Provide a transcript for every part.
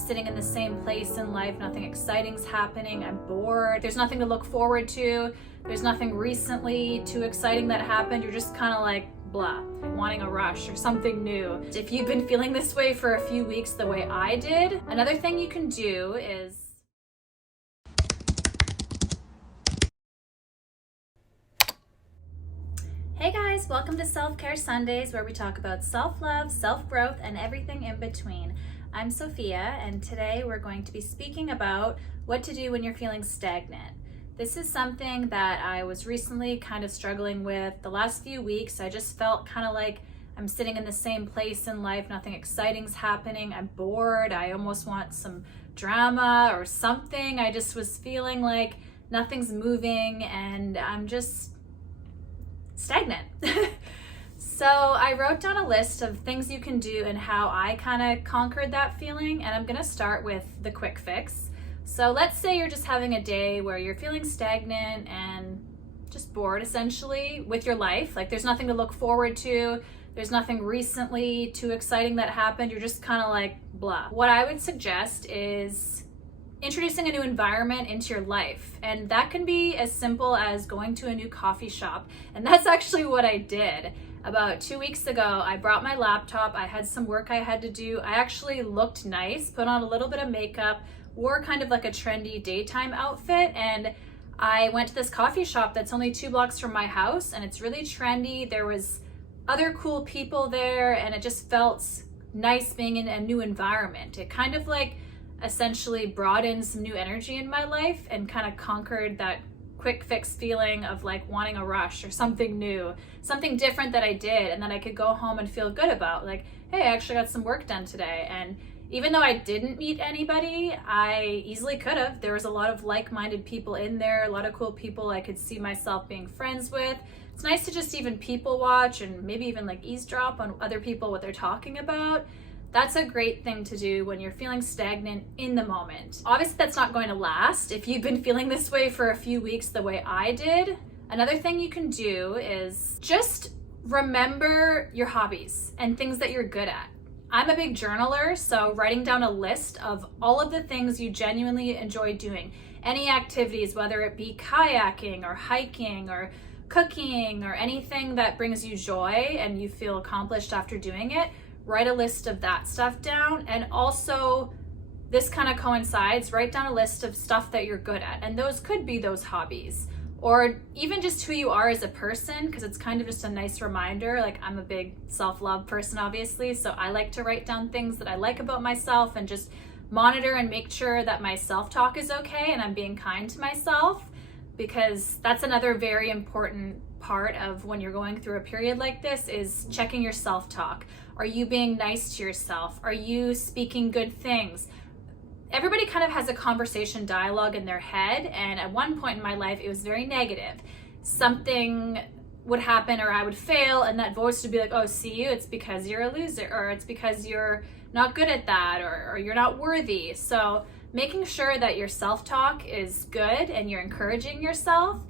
sitting in the same place in life, nothing exciting's happening, I'm bored, there's nothing to look forward to, there's nothing recently too exciting that happened, you're just kind of like blah, wanting a rush or something new. If you've been feeling this way for a few weeks the way I did, another thing you can do is Hey guys, welcome to Self-Care Sundays, where we talk about self-love, self-growth, and everything in between. I'm Sophia, and today we're going to be speaking about what to do when you're feeling stagnant. This is something that I was recently kind of struggling with. The last few weeks, I just felt kind of like I'm sitting in the same place in life, nothing exciting's happening, I'm bored, I almost want some drama or something. I just was feeling like nothing's moving and I'm just stagnant. So I wrote down a list of things you can do and how I kind of conquered that feeling, and I'm gonna start with the quick fix. So let's say you're just having a day where you're feeling stagnant and just bored essentially with your life. Like there's nothing to look forward to, there's nothing recently too exciting that happened, you're just kind of like blah. What I would suggest is introducing a new environment into your life. And that can be as simple as going to a new coffee shop. And that's actually what I did. About 2 weeks ago, I brought my laptop, I had some work I had to do. I actually looked nice, put on a little bit of makeup, wore kind of like a trendy daytime outfit, and I went to this coffee shop that's only 2 blocks from my house, and it's really trendy. There was other cool people there, and it just felt nice being in a new environment. It kind of like essentially brought in some new energy in my life and kind of conquered that quick fix feeling of like wanting a rush or something new, something different that I did and that I could go home and feel good about. Like, hey, I actually got some work done today. And even though I didn't meet anybody, I easily could have. There was a lot of like-minded people in there, a lot of cool people I could see myself being friends with. It's nice to just even people watch and maybe even like eavesdrop on other people, what they're talking about. That's a great thing to do when you're feeling stagnant in the moment. Obviously, that's not going to last. If you've been feeling this way for a few weeks the way I did, another thing you can do is just remember your hobbies and things that you're good at. I'm a big journaler, so writing down a list of all of the things you genuinely enjoy doing, any activities, whether it be kayaking or hiking or cooking or anything that brings you joy and you feel accomplished after doing it, write a list of that stuff down. And also, this kind of coincides, write down a list of stuff that you're good at. And those could be those hobbies, or even just who you are as a person, because it's kind of just a nice reminder. Like, I'm a big self-love person, obviously, so I like to write down things that I like about myself and just monitor and make sure that my self-talk is okay and I'm being kind to myself, because that's another very important part of when you're going through a period like this, is checking your self-talk. Are you being nice to yourself? Are you speaking good things? Everybody kind of has a conversation dialogue in their head, and at one point in my life it was very negative. Something would happen or I would fail and that voice would be like, oh, see you, it's because you're a loser, or it's because you're not good at that, or you're not worthy. So making sure that your self-talk is good and you're encouraging yourself.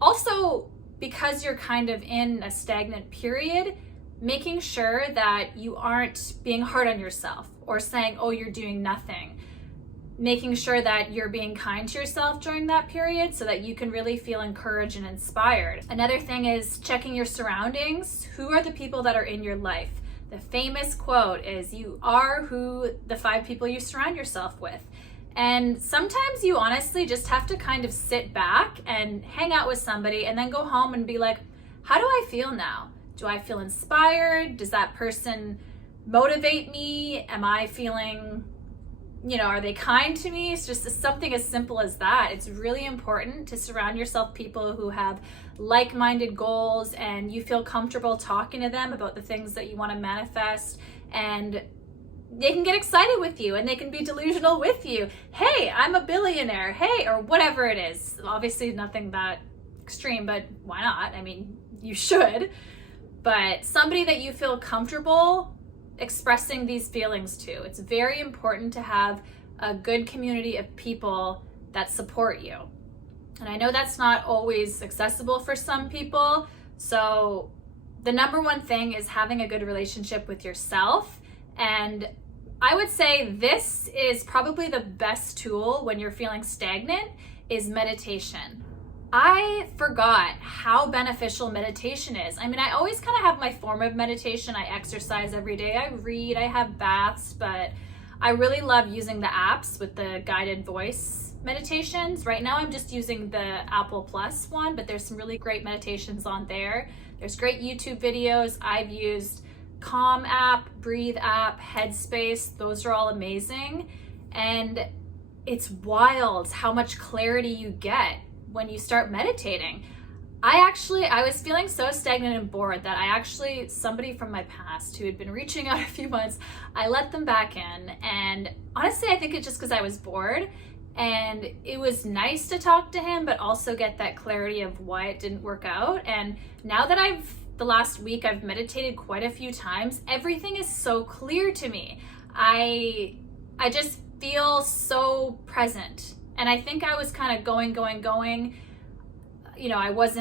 Also, because you're kind of in a stagnant period, making sure that you aren't being hard on yourself or saying, oh, you're doing nothing. Making sure that you're being kind to yourself during that period so that you can really feel encouraged and inspired. Another thing is checking your surroundings. Who are the people that are in your life? The famous quote is, you are who the 5 people you surround yourself with. And sometimes you honestly just have to kind of sit back and hang out with somebody and then go home and be like, how do I feel now? Do I feel inspired? Does that person motivate me? Am I feeling, are they kind to me? It's just something as simple as that. It's really important to surround yourself with people who have like-minded goals and you feel comfortable talking to them about the things that you want to manifest, and they can get excited with you and they can be delusional with you. Hey, I'm a billionaire. Hey, or whatever it is. Obviously nothing that extreme, but why not? I mean, you should. But somebody that you feel comfortable expressing these feelings to. It's very important to have a good community of people that support you. And I know that's not always accessible for some people. So the number one thing is having a good relationship with yourself and I would say this is probably the best tool when you're feeling stagnant is meditation. I forgot how beneficial meditation is. I mean, I always kind of have my form of meditation. I exercise every day, I read, I have baths, but I really love using the apps with the guided voice meditations. Right now I'm just using the Apple Plus one, but there's some really great meditations on there. There's great YouTube videos. I've used Calm app, Breathe app, Headspace. Those are all amazing. And it's wild how much clarity you get when you start meditating. I was feeling so stagnant and bored that somebody from my past who had been reaching out a few months, I let them back in. And honestly, I think it's just because I was bored, and it was nice to talk to him, but also get that clarity of why it didn't work out. And now that the last week I've meditated quite a few times, everything is so clear to me. I just feel so present. And I think I was kind of going. You know, I was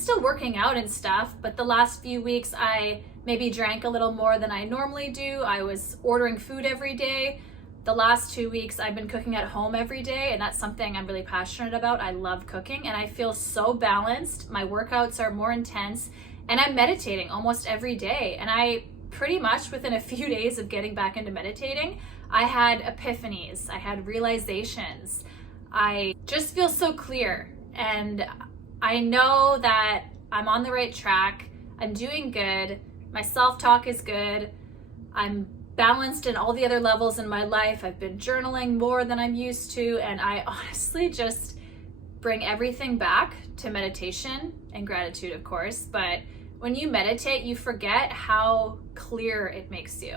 still working out and stuff, but the last few weeks I maybe drank a little more than I normally do. I was ordering food every day. The last 2 weeks I've been cooking at home every day, and that's something I'm really passionate about. I love cooking, and I feel so balanced. My workouts are more intense, and I'm meditating almost every day. And I pretty much within a few days of getting back into meditating, I had epiphanies, I had realizations. I just feel so clear, and I know that I'm on the right track. I'm doing good. My self-talk is good. I'm balanced in all the other levels in my life. I've been journaling more than I'm used to, and I honestly just bring everything back to meditation and gratitude, of course. But when you meditate, you forget how clear it makes you.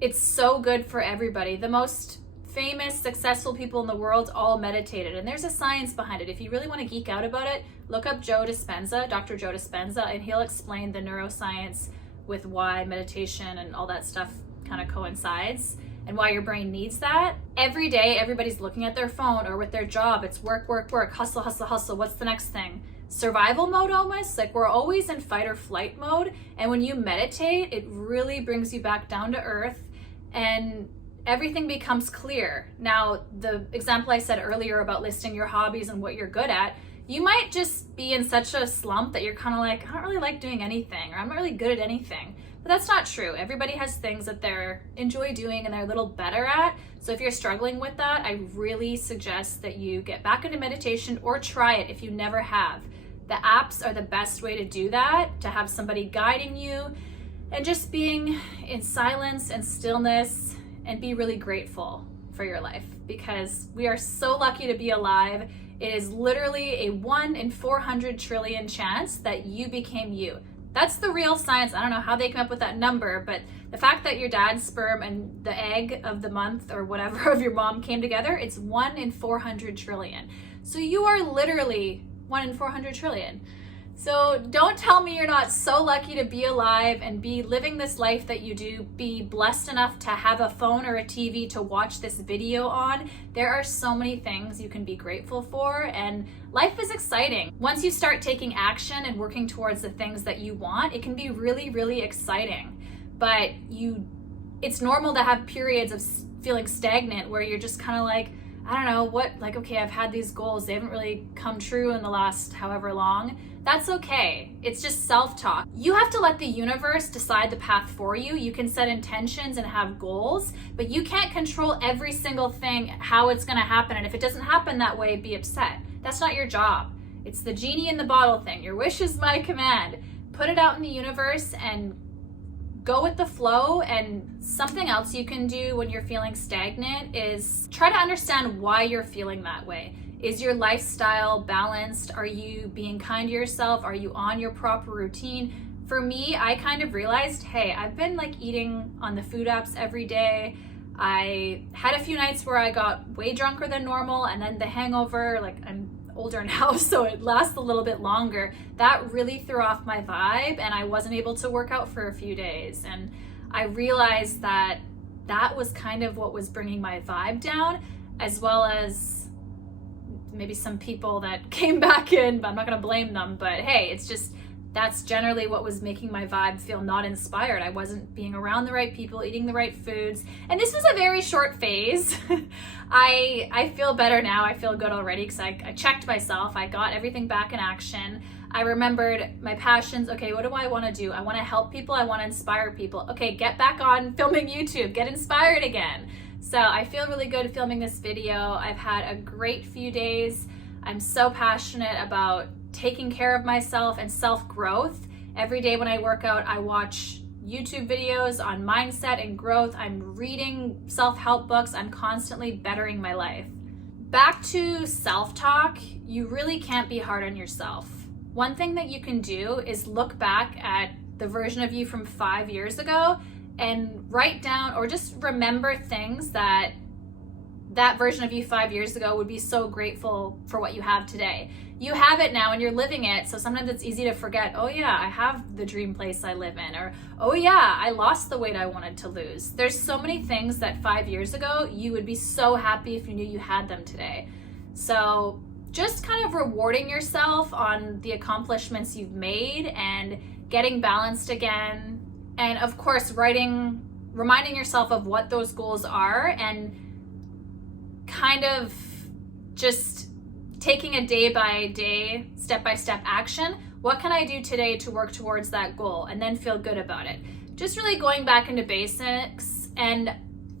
It's so good for everybody. The most famous, successful people in the world all meditated, and there's a science behind it. If you really want to geek out about it, look up Dr. Joe Dispenza, and he'll explain the neuroscience with why meditation and all that stuff kind of coincides and why your brain needs that. Every day, everybody's looking at their phone or with their job. It's work, hustle, hustle, hustle. What's the next thing? Survival mode almost. Like, we're always in fight or flight mode. And when you meditate, it really brings you back down to earth, and everything becomes clear. Now, the example I said earlier about listing your hobbies and what you're good at, you might just be in such a slump that you're kind of like, I don't really like doing anything, or I'm not really good at anything. But that's not true. Everybody has things that they enjoy doing and they're a little better at. So if you're struggling with that, I really suggest that you get back into meditation or try it if you never have. The apps are the best way to do that, to have somebody guiding you and just being in silence and stillness, and be really grateful for your life, because we are so lucky to be alive. It is literally a 1 in 400 trillion chance that you became you. That's the real science. I don't know how they came up with that number, but the fact that your dad's sperm and the egg of the month or whatever of your mom came together, it's 1 in 400 trillion. So you are literally 1 in 400 trillion. So don't tell me you're not so lucky to be alive and be living this life that you do, be blessed enough to have a phone or a TV to watch this video on. There are so many things you can be grateful for, and life is exciting. Once you start taking action and working towards the things that you want, it can be really, really exciting. But it's normal to have periods of feeling stagnant where you're just kind of like, I don't know what, like, okay, I've had these goals, they haven't really come true in the last however long. That's okay. It's just self-talk. You have to let the universe decide the path for you. You can set intentions and have goals, but you can't control every single thing, how it's gonna happen. And if it doesn't happen that way, be upset. That's not your job. It's the genie in the bottle thing. Your wish is my command. Put it out in the universe and go with the flow. And something else you can do when you're feeling stagnant is try to understand why you're feeling that way. Is your lifestyle balanced? Are you being kind to yourself? Are you on your proper routine? For me, I kind of realized, hey, I've been like eating on the food apps every day. I had a few nights where I got way drunker than normal, and then the hangover, like, I'm older now, so it lasts a little bit longer. That really threw off my vibe, and I wasn't able to work out for a few days. And I realized that that was kind of what was bringing my vibe down, as well as maybe some people that came back in, but I'm not gonna blame them. But hey, it's just that's generally what was making my vibe feel not inspired. I wasn't being around the right people, eating the right foods. And this was a very short phase. I feel better now. I feel good already because I checked myself. I got everything back in action. I remembered my passions. Okay, what do I want to do? I want to help people. I want to inspire people. Okay, get back on filming YouTube. Get inspired again. So I feel really good filming this video. I've had a great few days. I'm so passionate about taking care of myself and self-growth. Every day when I work out, I watch YouTube videos on mindset and growth. I'm reading self-help books. I'm constantly bettering my life. Back to self-talk, you really can't be hard on yourself. One thing that you can do is look back at the version of you from 5 years ago and write down or just remember things that version of you 5 years ago would be so grateful for what you have today. You have it now and you're living it, so sometimes it's easy to forget, oh yeah, I have the dream place I live in, or oh yeah, I lost the weight I wanted to lose. There's so many things that 5 years ago you would be so happy if you knew you had them today. So just kind of rewarding yourself on the accomplishments you've made and getting balanced again. And of course, reminding yourself of what those goals are and kind of just taking a day-by-day, step-by-step action. What can I do today to work towards that goal? And then feel good about it. Just really going back into basics. And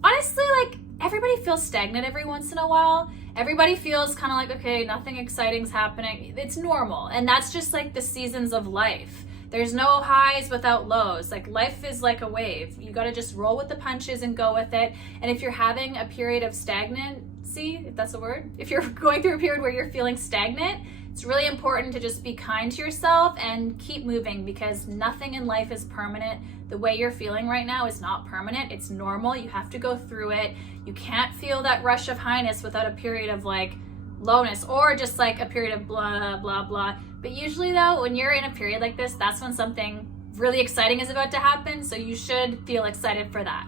honestly, like, everybody feels stagnant every once in a while. Everybody feels kind of like, okay, nothing exciting's happening. It's normal. And that's just like the seasons of life. There's no highs without lows. Like, life is like a wave. You got to just roll with the punches and go with it. And if you're having a period of stagnancy, if that's a word, if you're going through a period where you're feeling stagnant, it's really important to just be kind to yourself and keep moving, because nothing in life is permanent. The way you're feeling right now is not permanent. It's normal. You have to go through it. You can't feel that rush of highness without a period of like lowness, or just like a period of blah, blah, blah. But usually though, when you're in a period like this, that's when something really exciting is about to happen. So you should feel excited for that.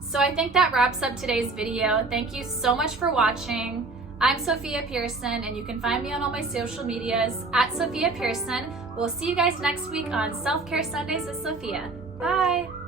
So I think that wraps up today's video. Thank you so much for watching. I'm Sophia Pearson, and you can find me on all my social medias at Sophia Pearson. We'll see you guys next week on Self-Care Sundays with Sophia. Bye.